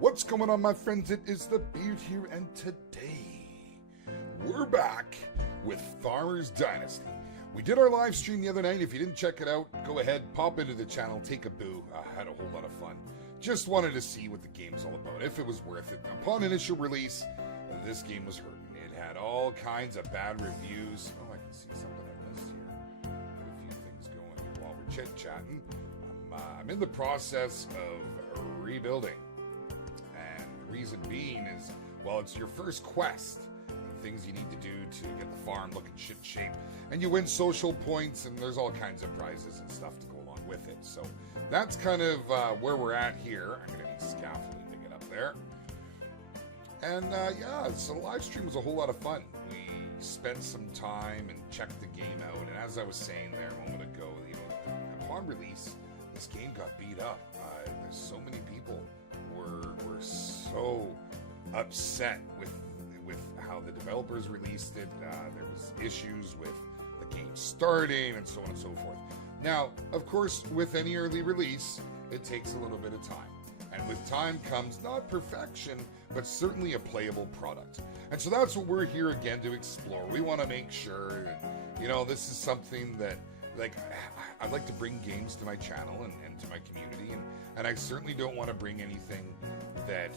What's going on, my friends? It is the Beard here, and today we're back with Farmers Dynasty. We did our live stream the other night. If you didn't check it out, go ahead, pop into the channel, take a boo. I had a whole lot of fun. Just wanted to see what the game's all about, if it was worth it. Upon initial release, this game was hurting. It had all kinds of bad reviews. Oh, I can see something I missed here. Got a few things going here while we're chit-chatting. I'm in the process of rebuilding. The reason being is, well, it's your first quest, and things you need to do to get the farm looking shit shape, and you win social points, and there's all kinds of prizes and stuff to go along with it. So that's kind of where we're at here. I'm gonna need scaffolding to get up there, and yeah, so the live stream was a whole lot of fun. We spent some time and checked the game out, and as I was saying there a moment ago, you know, upon release, this game got beat up. There's so many people were so upset with how the developers released it. There was issues with the game starting and so on and so forth. Now, of course, with any early release, it takes a little bit of time. And with time comes not perfection, but certainly a playable product. And so that's what we're here again to explore. We want to make sure that, you know, this is something that, like, I'd like to bring games to my channel and to my community, and I certainly don't want to bring anything that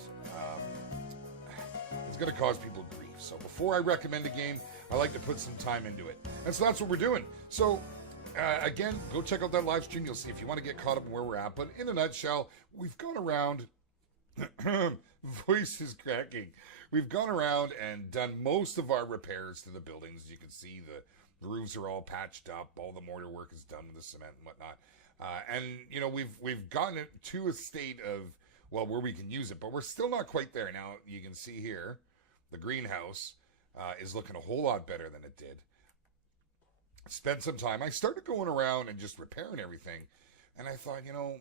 is going to cause people grief. So before I recommend a game, I like to put some time into it. And so that's what we're doing. So again, go check out that live stream. You'll see if you want to get caught up in where we're at. But in a nutshell, we've gone around, voice is cracking. We've gone around and done most of our repairs to the buildings. You can see the roofs are all patched up. All the mortar work is done with the cement and whatnot. And, you know, we've gotten it to a state of, well, where we can use it, but we're still not quite there. Now, you can see here, the greenhouse is looking a whole lot better than it did. Spent some time. I started going around and just repairing everything, and I thought, you know,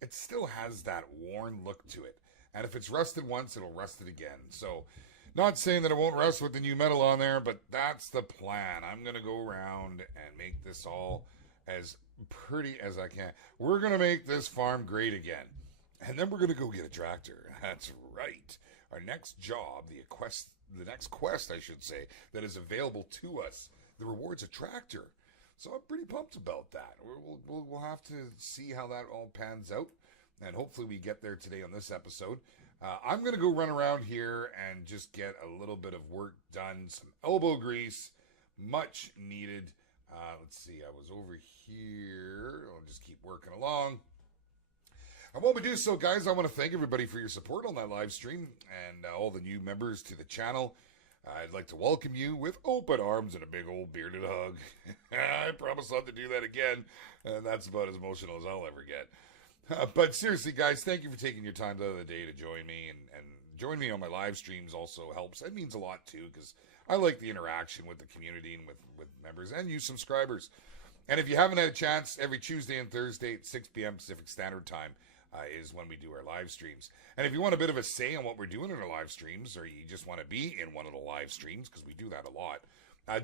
it still has that worn look to it. And if it's rusted once, it'll rust it again. So, not saying that it won't rust with the new metal on there, but that's the plan. I'm going to go around and make this all as pretty as I can. We're going to make this farm great again. And then we're going to go get a tractor. That's right. Our next job, the next quest, I should say, that is available to us, the reward's a tractor. So I'm pretty pumped about that. We'll have to see how that all pans out. And hopefully we get there today on this episode. I'm going to go run around here and just get a little bit of work done. Some elbow grease, much needed. Let's see, I was over here. I'll just keep working along. And while we do so, guys, I want to thank everybody for your support on that live stream and all the new members to the channel. I'd like to welcome you with open arms and a big old bearded hug. I promise not to do that again, and that's about as emotional as I'll ever get. But seriously, guys, thank you for taking your time the other day to join me, and join me on my live streams also helps. It means a lot, too, because I like the interaction with the community and with members and you subscribers. And if you haven't had a chance, every Tuesday and Thursday at 6 p.m. Pacific Standard Time is when we do our live streams. And if you want a bit of a say on what we're doing in our live streams, or you just want to be in one of the live streams, because we do that a lot,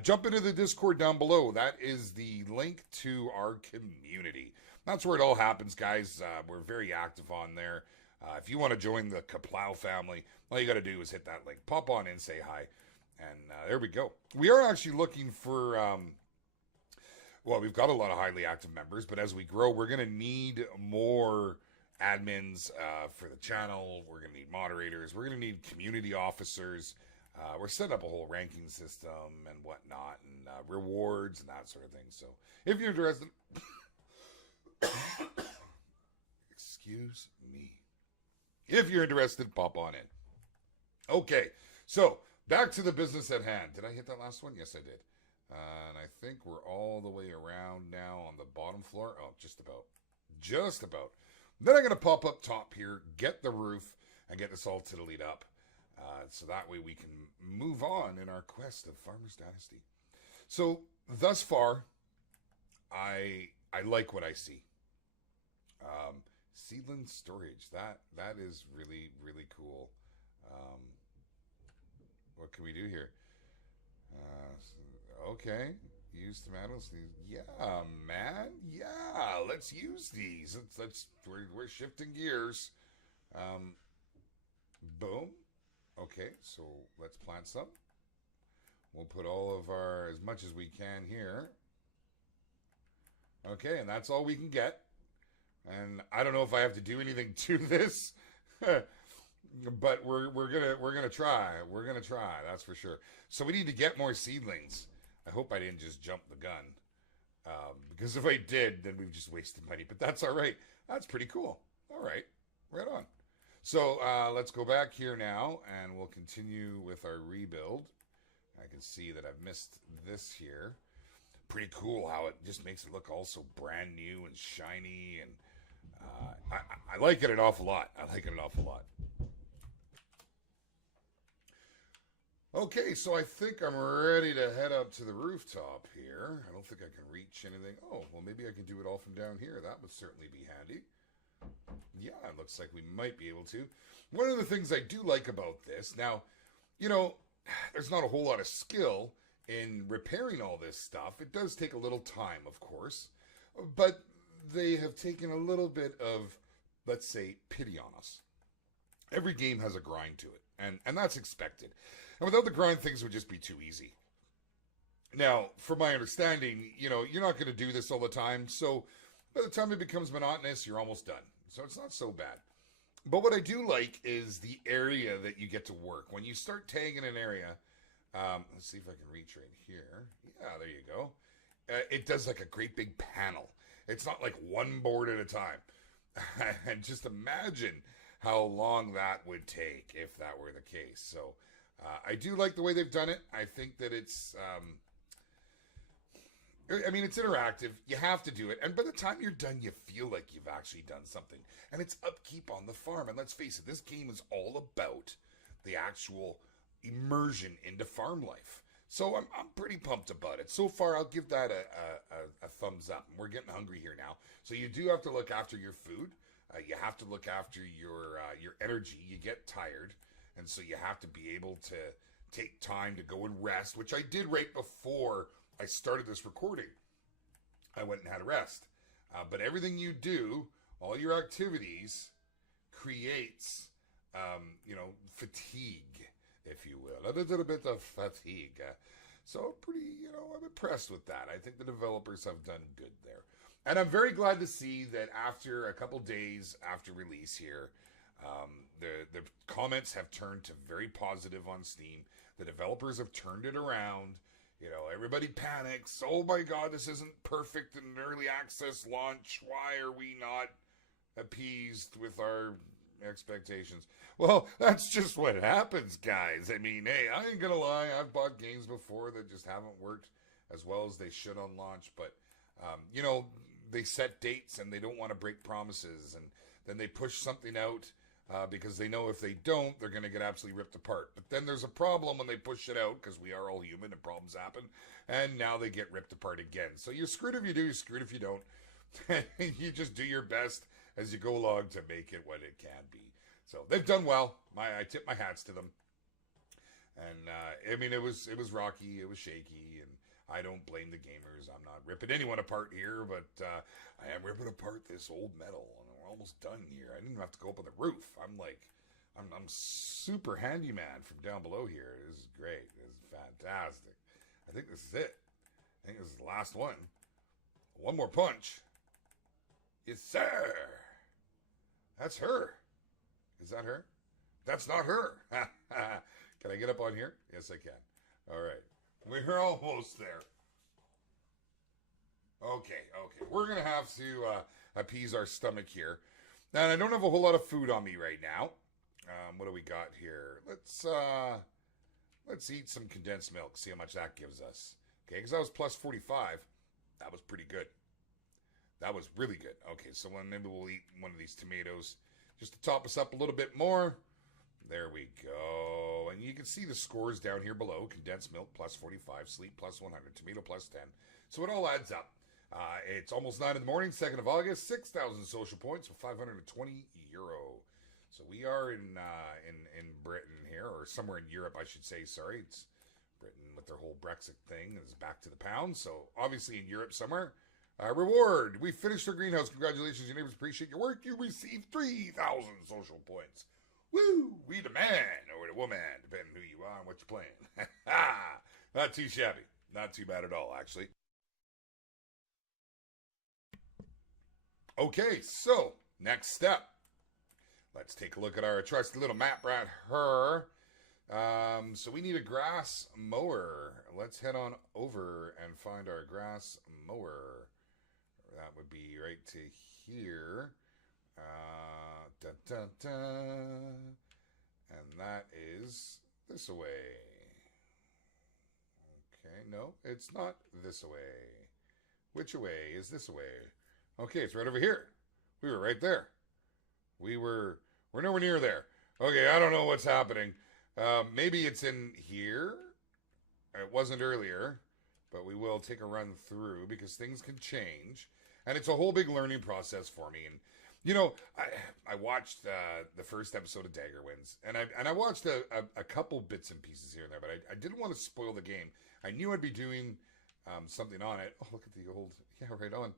jump into the Discord down below. That is the link to our community. That's where it all happens, guys. We're very active on there. If you want to join the Kaplow family, all you got to do is hit that link. Pop on in, say hi. And there we go. We are actually looking for, well, we've got a lot of highly active members, but as we grow, we're going to need more admins for the channel. We're going to need moderators. We're going to need community officers. We're setting up a whole ranking system and whatnot, and rewards and that sort of thing. So if you're interested, excuse me. If you're interested, pop on in. Okay, so back to the business at hand. Did I hit that last one? Yes, I did. And I think we're all the way around now on the bottom floor. Oh, just about. Just about. Then I'm going to pop up top here, get the roof, and get this all tiddlied up. So that way we can move on in our quest of Farmers Dynasty. So thus far, I like what I see. Seedling Storage, that is really, really cool. What can we do here? Okay, use tomatoes. Yeah, man. Yeah, let's use these. We're shifting gears. Boom. Okay, so let's plant some. We'll put all of our, as much as we can here. Okay, and that's all we can get. And I don't know if I have to do anything to this, but we're gonna try. We're gonna try. That's for sure. So we need to get more seedlings. I hope I didn't just jump the gun, because if I did, then we've just wasted money. But that's all right. That's pretty cool. All right, right on. So let's go back here now, and we'll continue with our rebuild. I can see that I've missed this here. Pretty cool how it just makes it look all so brand new and shiny, and I like it an awful lot. I like it an awful lot. Okay, so I think I'm ready to head up to the rooftop here. I don't think I can reach anything. Oh, well, maybe I can do it all from down here. That would certainly be handy. Yeah, it looks like we might be able to. One of the things I do like about this, now, you know, there's not a whole lot of skill in repairing all this stuff. It does take a little time, of course, but they have taken a little bit of, let's say, pity on us. Every game has a grind to it, and that's expected. And without the grind, things would just be too easy. Now, from my understanding, you know, you're not going to do this all the time, so by the time it becomes monotonous, you're almost done. So it's not so bad. But what I do like is the area that you get to work. When you start tagging an area, let's see if I can reach right here. Yeah, there you go. It does like a great big panel. It's not like one board at a time. And just imagine how long that would take if that were the case. So I do like the way they've done it. I think that it's, it's interactive. You have to do it. And by the time you're done, you feel like you've actually done something. And it's upkeep on the farm. And let's face it, this game is all about the actual immersion into farm life. So I'm pretty pumped about it. So far, I'll give that a thumbs up. We're getting hungry here now. So you do have to look after your food. You have to look after your energy. You get tired. And so you have to be able to take time to go and rest, which I did right before I started this recording. I went and had a rest. But everything you do, all your activities, creates, fatigue, if you will. A little bit of fatigue. So I'm impressed with that. I think the developers have done good there. And I'm very glad to see that after a couple days after release here, the comments have turned to very positive on Steam. The developers have turned it around. You know, everybody panics. Oh my God, this isn't perfect in an early access launch. Why are we not appeased with our expectations? Well, that's just what happens, guys. I mean, hey, I ain't gonna lie. I've bought games before that just haven't worked as well as they should on launch. But, they set dates and they don't want to break promises. And then they push something out because they know if they don't, they're going to get absolutely ripped apart. But then there's a problem when they push it out, because we are all human and problems happen, and now they get ripped apart again. So you're screwed if you do, you're screwed if you don't. You just do your best as you go along to make it what it can be. So they've done well. I tip my hats to them. And it was rocky, it was shaky, and I don't blame the gamers. I'm not ripping anyone apart here, but I am ripping apart this old metal, and we're almost done here. I didn't even have to go up on the roof. I'm super handyman from down below here. This is great. This is fantastic. I think this is it. I think this is the last one. One more punch. Yes, sir. That's her. Is that her? That's not her. Can I get up on here? Yes, I can. All right. We're almost there. Okay. We're going to have to appease our stomach here. Now, I don't have a whole lot of food on me right now. What do we got here? Let's eat some condensed milk, see how much that gives us. Okay, because that was plus 45. That was pretty good. That was really good. Okay, so maybe we'll eat one of these tomatoes just to top us up a little bit more. There we go. And you can see the scores down here below. Condensed milk plus 45, sleep plus 100, tomato plus 10. So it all adds up. It's almost 9 in the morning, 2nd of August, 6,000 social points with 520 euro. So we are in Britain here, or somewhere in Europe, I should say. Sorry, it's Britain with their whole Brexit thing is back to the pound. So obviously in Europe somewhere. Reward. We finished our greenhouse. Congratulations. Your neighbors appreciate your work. You received 3,000 social points. Woo! We the man or the woman, depending who you are and what you're playing. Not too shabby. Not too bad at all, actually. Okay, so next step. Let's take a look at our trusty little map right here. So we need a grass mower. Let's head on over and find our grass mower. That would be right to here. Dun, dun, dun. And that is this away. Okay, no, it's not this away. Which away is this away? Okay, it's right over here. We were right there. We're nowhere near there. Okay, I don't know what's happening. Maybe it's in here. It wasn't earlier, but we will take a run through because things can change. And it's a whole big learning process for me. And, you know, I watched the first episode of Dagger Wins, and I watched a couple bits and pieces here and there, but I didn't want to spoil the game. I knew I'd be doing something on it. Oh, look at the old, yeah, right on,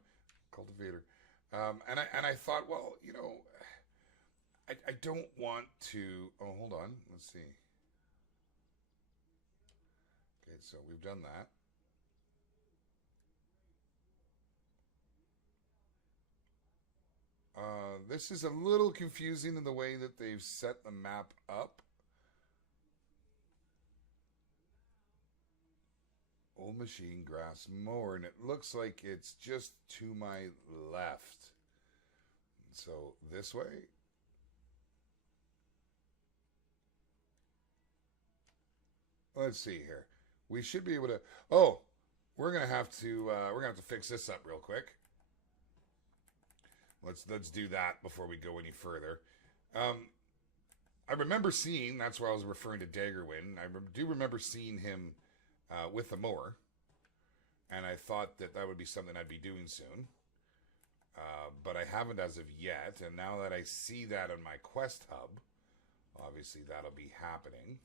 cultivator. And I thought, well, you know, I don't want to. Oh, hold on. Let's see. Okay, so we've done that. This is a little confusing in the way that they've set the map up. Old machine grass mower, and it looks like it's just to my left. So this way. Let's see here. We should be able to. Oh, we're gonna have to fix this up real quick. Let's do that before we go any further. I remember seeing. That's why I was referring to Daggerwin. Do remember seeing him with a mower, and I thought that would be something I'd be doing soon. But I haven't as of yet. And now that I see that on my quest hub, obviously that'll be happening.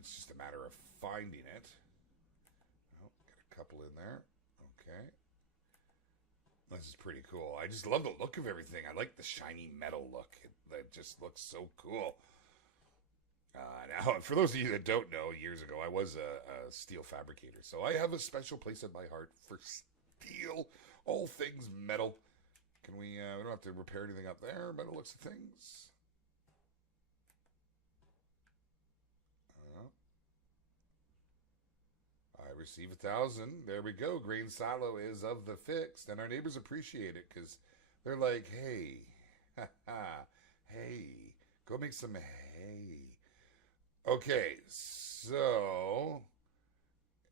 It's just a matter of finding it. Oh, got a couple in there. Okay. This is pretty cool. I just love the look of everything. I like the shiny metal look. It just looks so cool. Now, for those of you that don't know, years ago I was a steel fabricator. So I have a special place in my heart for steel. All things metal. Can we don't have to repair anything up there by the looks of things. I receive 1,000. There we go. Grain silo is of the fixed, and our neighbors appreciate it because they're like, "Hey, hey, go make some hay." Okay, so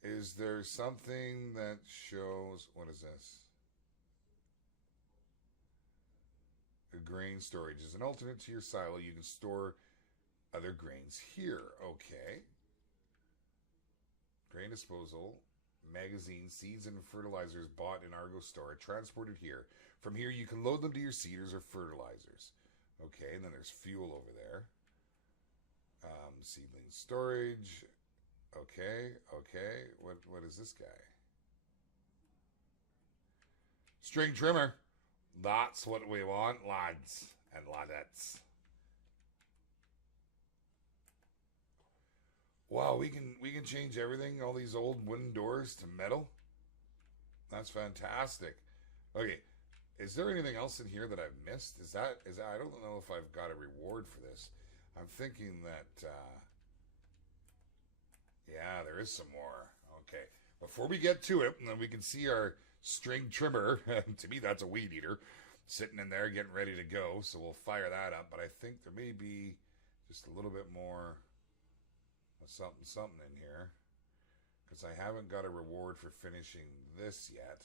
is there something that shows what is this? A grain storage is an alternate to your silo. You can store other grains here. Okay. Grain disposal, magazines, seeds, and fertilizers bought in Argo store are transported here. From here, you can load them to your seeders or fertilizers. Okay, and then there's fuel over there. Seedling storage. Okay, okay. What is this guy? String trimmer. That's what we want, lads and ladettes. Wow, we can change everything, all these old wooden doors to metal. That's fantastic. Okay, is there anything else in here that I've missed? Is that I don't know if I've got a reward for this. I'm thinking that yeah, there is some more. Okay, before we get to it, and then we can see our string trimmer. To me, that's a weed eater sitting in there getting ready to go. So we'll fire that up. But I think there may be just a little bit more. Something in here, because I haven't got a reward for finishing this yet.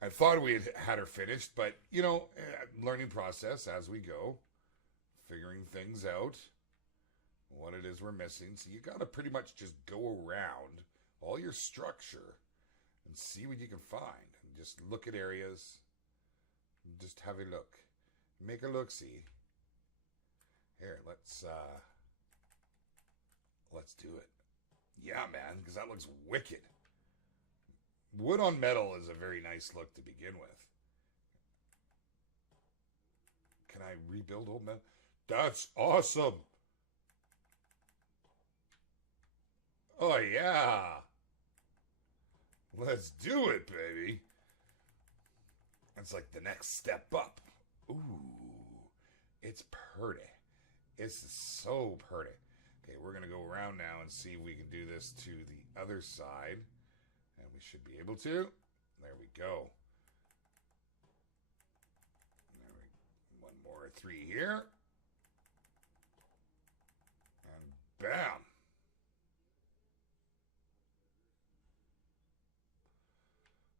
I thought we had her finished, but you know, learning process as we go, figuring things out, what it is we're missing. So you got to pretty much just go around all your structure and see what you can find, and just look at areas, and just have a look, make a look-see. Here, let's do it. Yeah, man, because that looks wicked. Wood on metal is a very nice look to begin with. Can I rebuild old men? That's awesome. Oh, yeah. Let's do it, baby. It's like the next step up. Ooh, it's pretty. It's so pretty. Okay, we're going to go around now and see if we can do this to the other side. And we should be able to. There we go. One more 3 here. And bam.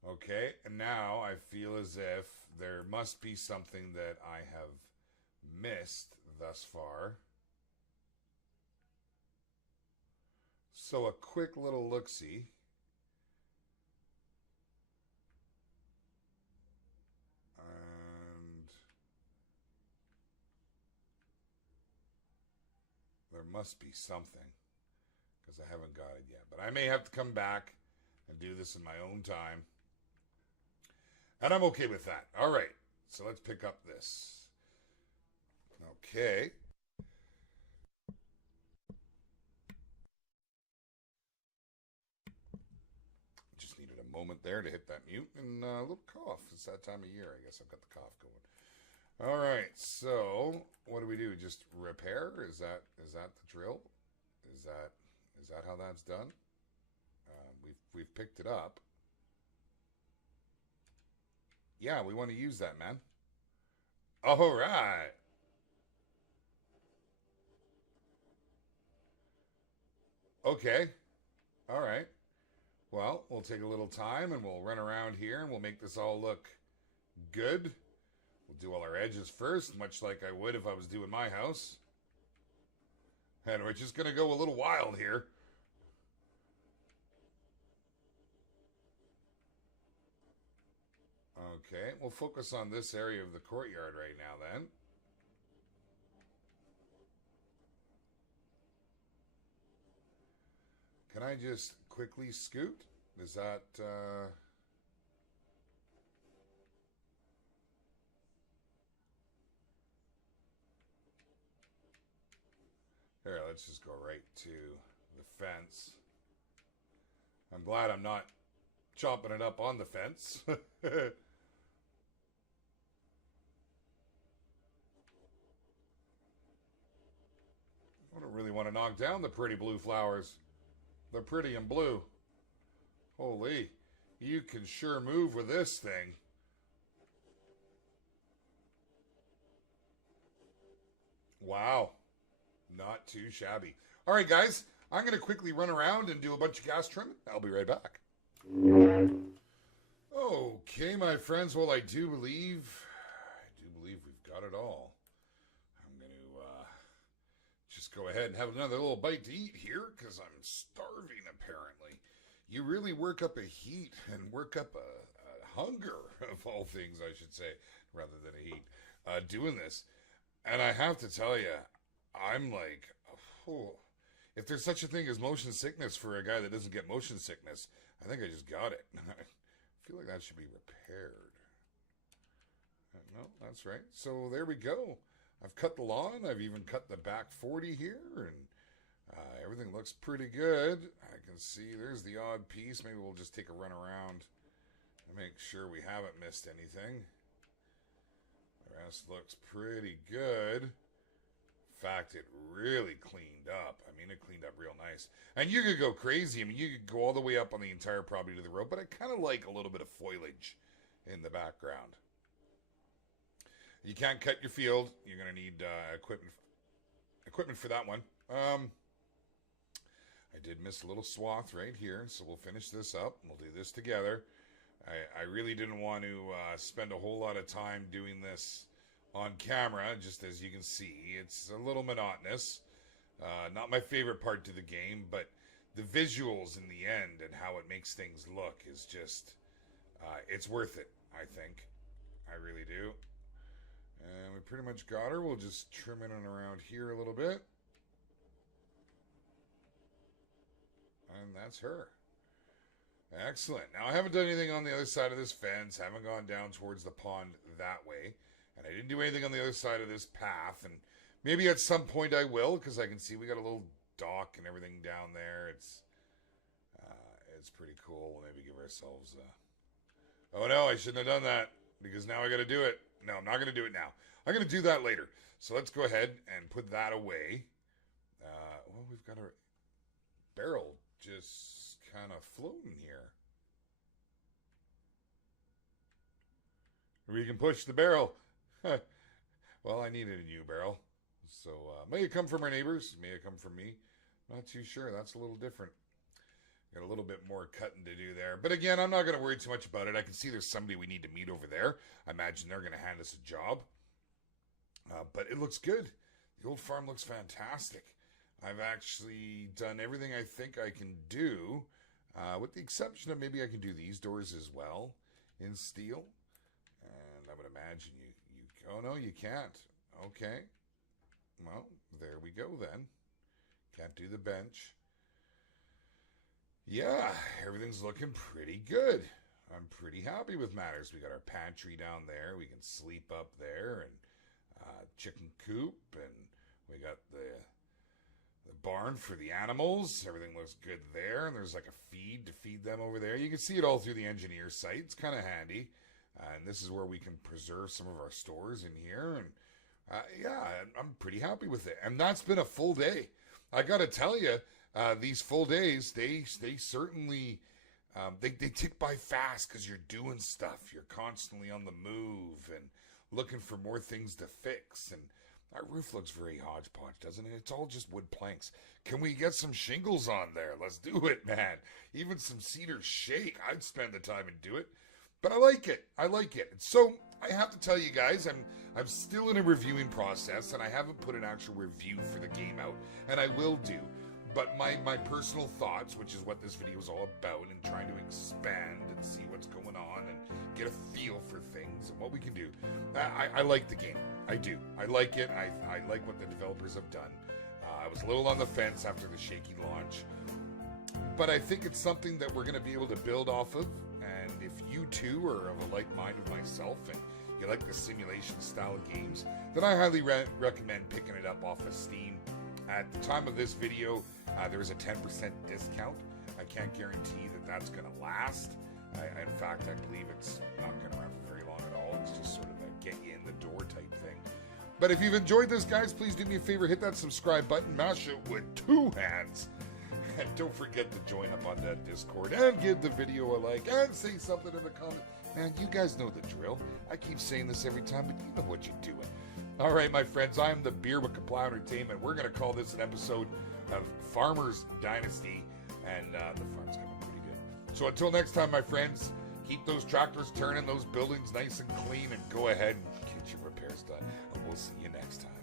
Okay, and now I feel as if there must be something that I have missed thus far. So a quick little look-see. And there must be something, because I haven't got it yet. But I may have to come back and do this in my own time. And I'm okay with that. All right, so let's pick up this. Okay. Just needed a moment there to hit that mute, and a little cough. It's that time of year. I guess I've got the cough going. All right, so what do we do? Just repair? Is that the drill? Is that how that's done? We've picked it up. Yeah, we want to use that, man. All right. Okay. All right. Well, we'll take a little time and we'll run around here and we'll make this all look good. We'll do all our edges first, much like I would if I was doing my house. And we're just going to go a little wild here. Okay, we'll focus on this area of the courtyard right now then. Can I just quickly scoot? Is that... Here, let's just go right to the fence. I'm glad I'm not chopping it up on the fence. I don't really want to knock down the pretty blue flowers. They're pretty and blue. Holy, you can sure move with this thing. Wow, not too shabby. All right, guys, I'm going to quickly run around and do a bunch of gas trimming. I'll be right back. Okay, my friends, well, I do believe we've got it all. I'm going to just go ahead and have another little bite to eat here because I'm starving, apparently. You really work up a heat and work up a hunger, of all things, I should say, rather than a heat, doing this. And I have to tell you, I'm like, oh, if there's such a thing as motion sickness for a guy that doesn't get motion sickness, I think I just got it. I feel like that should be repaired. No, that's right. So there we go. I've cut the lawn. I've even cut the back 40 here, and everything looks pretty good. I can see there's the odd piece. Maybe we'll just take a run around and make sure we haven't missed anything. The rest looks pretty good. In fact, it really cleaned up. I mean, it cleaned up real nice. And you could go crazy. I mean, you could go all the way up on the entire property to the road, but I kind of like a little bit of foliage in the background. You can't cut your field. You're going to need equipment for that one. I did miss a little swath right here, so we'll finish this up. We'll do this together. I really didn't want to spend a whole lot of time doing this on camera, just as you can see. It's a little monotonous. Not my favorite part to the game, but the visuals in the end and how it makes things look is just, it's worth it, I think. I really do. And we pretty much got her. We'll just trim it on around here a little bit. And that's her. Excellent. Now, I haven't done anything on the other side of this fence. Haven't gone down towards the pond that way. And I didn't do anything on the other side of this path. And maybe at some point I will, because I can see we got a little dock and everything down there. It's pretty cool. We'll maybe give ourselves a... Oh no, I shouldn't have done that, because now I got to do it. No, I'm not going to do it now. I'm going to do that later. So let's go ahead and put that away. Well, we've got our barrel just kind of floating here. We can push the barrel. Well, I needed a new barrel. So may it come from our neighbors, may it come from me. Not too sure. That's a little different. Got a little bit more cutting to do there. But again, I'm not going to worry too much about it. I can see there's somebody we need to meet over there. I imagine they're going to hand us a job. But it looks good. The old farm looks fantastic. I've actually done everything I think I can do, with the exception of maybe I can do these doors as well in steel. And I would imagine you oh no, you can't. Okay. Well, there we go then. Can't do the bench. Yeah, everything's looking pretty good. I'm pretty happy with matters. We got our pantry down there. We can sleep up there, and chicken coop, and we got the barn for the animals. Everything looks good there, and there's like a feed to feed them over there. You can see it all through the engineer site. It's kind of handy. And this is where we can preserve some of our stores in here. And yeah, I'm pretty happy with it. And that's been a full day. I got to tell you, these full days, they certainly, they tick by fast because you're doing stuff. You're constantly on the move and looking for more things to fix. And our roof looks very hodgepodge, doesn't it? It's all just wood planks. Can we get some shingles on there? Let's do it, man. Even some cedar shake. I'd spend the time and do it. But I like it. I like it. So I have to tell you guys, I'm still in a reviewing process, and I haven't put an actual review for the game out, and I will do. But my personal thoughts, which is what this video is all about, and trying to expand and see what's going on and get a feel for things and what we can do. I like the game. I do. I like it. I like what the developers have done. I was a little on the fence after the shaky launch, but I think it's something that we're going to be able to build off of. And if you too are of a like mind with myself and you like the simulation style of games, then I highly recommend picking it up off of Steam. At the time of this video, there's a 10% discount. I can't guarantee that that's going to last. In fact, I believe it's not going to run for very long at all. It's just sort of a get you in the door type thing. But if you've enjoyed this, guys, please do me a favor. Hit that subscribe button. Mash it with 2 hands. And don't forget to join up on that Discord and give the video a like and say something in the comments. Man, you guys know the drill. I keep saying this every time, but you know what you're doing. All right, my friends, I'm the Beer with Kaplow Entertainment. We're going to call this an episode of Farmer's Dynasty, and the farm's coming pretty good. So until next time, my friends, keep those tractors turning, those buildings nice and clean, and go ahead and get your repairs done. And we'll see you next time.